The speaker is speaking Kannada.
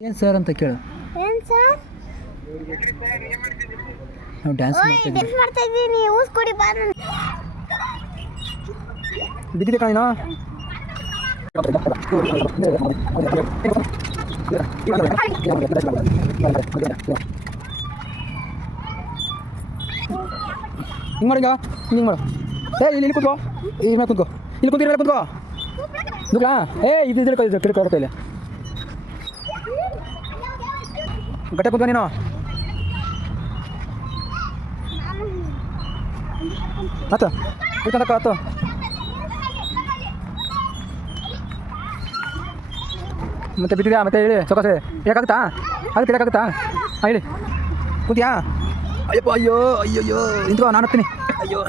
ಏನು ಸರ್ ಅಂತ ಕೇಳು. ಏನು ಸರ್? ನಾವು ಡ್ಯಾನ್ಸ್ ಮಾಡ್ತಾ ಇದ್ದೀನಿ. ಊಸ್ ಕೊಡಿ ಬಾರು. ಬಿದ್ದಿದೆ ಕಾಣಿನೋ. ಹಿಂಗೆ ಮಾಡಿ ಹಿಂಗೆ ಮಾಡು. ಇಲ್ಲಿ ಕೂತ್ಕೋ. ಇಲ್ಲಿ ಮೇಲೆ ಕೂತ್ಕೋ. ಇಲ್ಲಿ ಕೂತಿರ ಮೇಲೆ ಕೂತ್ಕೋ. ದುಗ್ಲಾ ಇದು ಕಿಡ್ಕೊಳ್ತಾ ಇಲ್ಲ. ಗಟ್ಟೆ ಕೂತ್ಕೋ ನೀನು. ಆಯ್ತು ಕೂತ್ಕೊಂಡಕ್ಕ ಆಯ್ತು. ಮತ್ತೆ ಬಿದ್ದಿದ್ಯಾ ಮತ್ತೆ ಹೇಳಿ ಚೊಕಾಸೆ ಹೇಗಾಗುತ್ತಾ? ಆಗುತ್ತೆ ಹೇಗಾಗುತ್ತಾ? ಹೇಳಿ ಕೂತಿಯಾ? ಅಯ್ಯಪ್ಪ ಅಯ್ಯೋ ಅಯ್ಯೋ ಅಯ್ಯೋ ನಿಂತ್ಕೋ ನಾನು ಹತ್ತೀನಿ. ಅಯ್ಯೋ